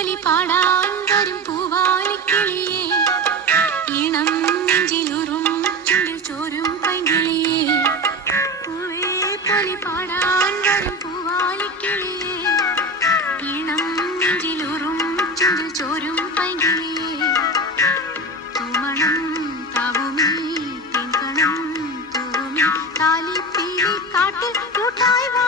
പൊലി പാടാൻ വരും പൂവാലിക്കിളിയേ, ഈണം നെഞ്ചിലുറും ചുണ്ടിൽ ചോരും പൈങ്കിളിയേ. പൂവേ പൊലി പാടാൻ വരും പൂവാലിക്കിളിയേ, ഈണം നെഞ്ചിലുറും ചുണ്ടിൽ ചോരും പൈങ്കിളിയേ. തൂമണം താവുമീ തെങ്കണം തൂവുമീ താലിപ്പീലി കാട്ടിൽ കൂട്ടായി വാ.